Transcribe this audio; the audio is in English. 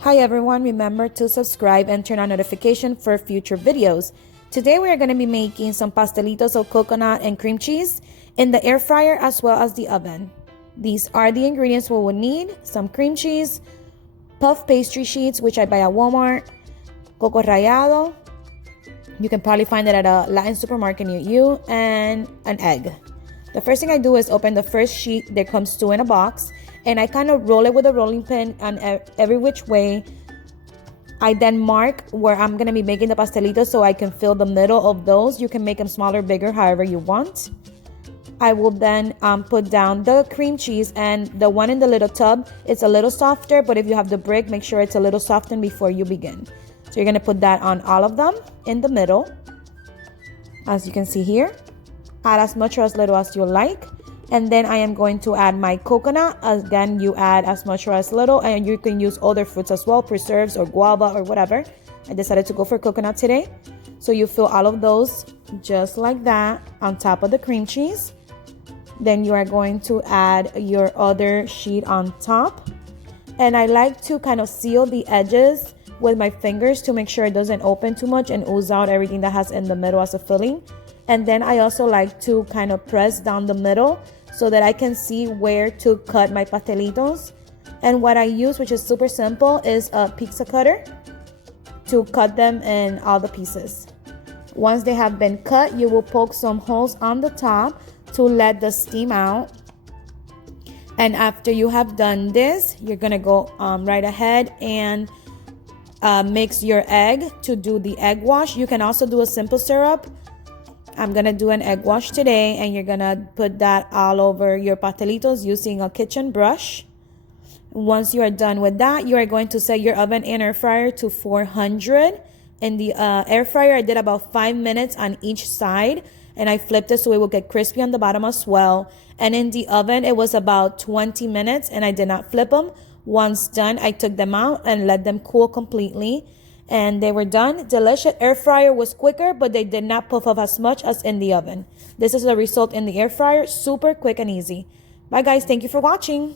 Hi everyone, remember to subscribe and turn on notification for future videos. Today we are going to be making some pastelitos of coconut and cream cheese in the air fryer as well as the oven. These are the ingredients we will need: some cream cheese, puff pastry sheets, which I buy at Walmart, coco rallado, you can probably find it at a Latin supermarket near you, and an egg. The first thing I do is open the first sheet. There comes two in a box, and I kind of roll it with a rolling pin on every which way. I then mark where I'm going to be making the pastelitos so I can fill the middle of those. You can make them smaller, bigger, however you want. I will then put down the cream cheese, and the one in the little tub, it's a little softer, but if you have the brick, make sure it's a little softened before you begin. So you're going to put that on all of them in the middle, as you can see here. Add as much or as little as you like. And then I am going to add my coconut. Again, you add as much or as little, and you can use other fruits as well, preserves or guava or whatever. I decided to go for coconut today. So you fill all of those just like that on top of the cream cheese. Then you are going to add your other sheet on top. And I like to kind of seal the edges with my fingers to make sure it doesn't open too much and ooze out everything that has in the middle as a filling. And then I also like to kind of press down the middle so that I can see where to cut my pastelitos. And what I use, which is super simple, is a pizza cutter to cut them in all the pieces. Once they have been cut, you will poke some holes on the top to let the steam out. And after you have done this, you're gonna go right ahead and mix your egg to do the egg wash. You can also do a simple syrup. I'm gonna do an egg wash today, and you're gonna put that all over your pastelitos using a kitchen brush. Once you are done with that, you are going to set your oven and air fryer to 400. In the air fryer, I did about 5 minutes on each side, and I flipped it so it will get crispy on the bottom as well. And in the oven, it was about 20 minutes, and I did not flip them. Once done, I took them out and let them cool completely, and they were done. Delicious. Air fryer was quicker, but they did not puff up as much as in the oven. This is the result in the air fryer. Super quick and easy. Bye guys, thank you for watching.